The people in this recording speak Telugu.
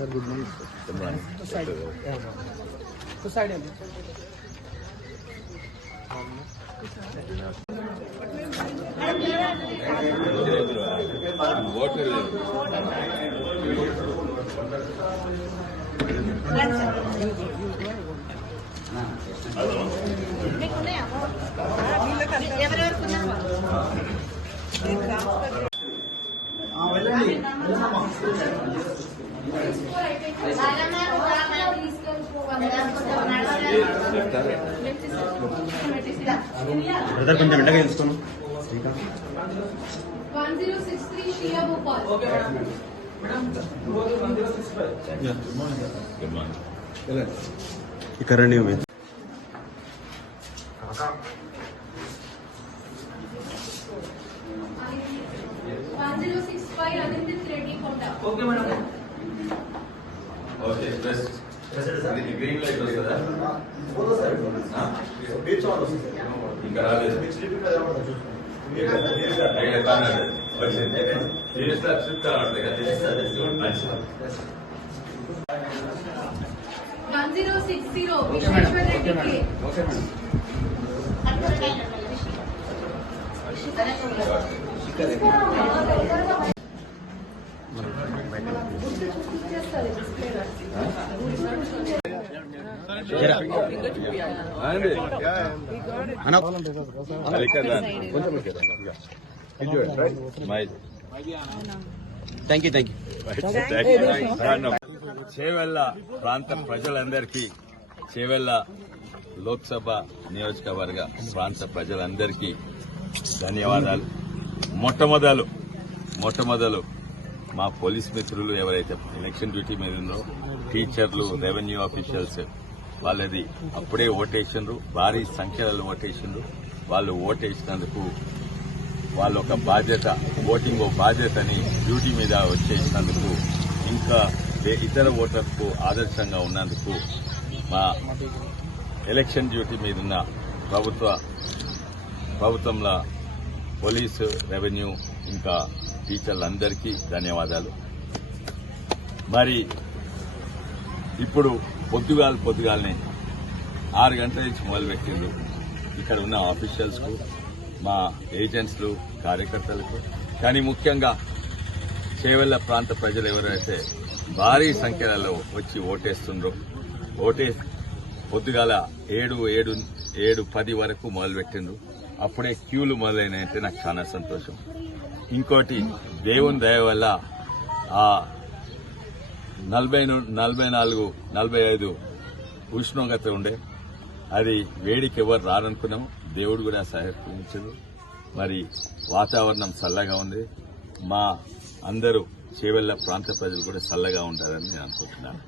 Sir, good morning, sir. Good morning. To side. Yeah. To side. Brother కొంచెం ఎండగా తెలుసుకున్నాం 1063 Shia Bhopal. Good morning. ఇక్కడ రండి మీరు 1065 Aditya Reddy Konda. Okay, madam. Okay, best. ఇది గ్రీన్ లైట్ వస్తుందా? ఇంకా రాలేదు. షిఫ్ట్ అవ్వట్లేదు కదా. 1060 Vishweshwar Reddy K. Okay, madam. Thank you Chevella ప్రాంత ప్రజలందరికీ చేవెళ్ళ లోక్సభ నియోజకవర్గ ప్రాంత ప్రజలందరికీ ధన్యవాదాలు. మొట్టమొదలు మా పోలీస్ మిత్రులు ఎవరైతే ఎలక్షన్ డ్యూటీ మీద ఉందో టీచర్లు, రెవెన్యూ ఆఫీషియల్స్ వాళ్ళది అప్పుడే ఓటేసిండ్రు, భారీ సంఖ్యలో ఓటేసిండ్రు. వాళ్ళు ఓటేసినందుకు వాళ్ళు ఒక బాధ్యత, ఓటింగ్ బాధ్యతని డ్యూటీ మీద వచ్చేసినందుకు, ఇంకా ఇతర ఓటర్లకు ఆదర్శంగా ఉన్నందుకు మా ఎలక్షన్ డ్యూటీ మీద ఉన్న ప్రభుత్వంలో పోలీసు, రెవెన్యూ ఇంకా టీచర్లందరికీ ధన్యవాదాలు. మరి ఇప్పుడు పొద్దుగాలనే 6 గంటల నుంచి మొదలుపెట్టింది. ఇక్కడ ఉన్న ఆఫీషియల్స్కు, మా ఏజెంట్స్లు, కార్యకర్తలకు, కానీ ముఖ్యంగా చేవెళ్ల ప్రాంత ప్రజలు ఎవరైతే భారీ సంఖ్యలలో వచ్చి ఓటేస్తుండ్రో, పొద్దుగాల 7:10 వరకు మొదలుపెట్టిండ్రు. అప్పుడే క్యూలు మొదలైనాయంటే నాకు చాలా సంతోషం. ఇంకోటి, దేవుని దయ వల్ల ఆ 44-45 ఉష్ణోగ్రత ఉండే, అది వేడికి ఎవరు రారనుకున్నాము. దేవుడు కూడా సహకరించదు. మరి వాతావరణం చల్లగా ఉంది. మా అందరూ చేవెళ్ల ప్రాంత ప్రజలు కూడా చల్లగా ఉంటారని నేను అనుకుంటున్నాను.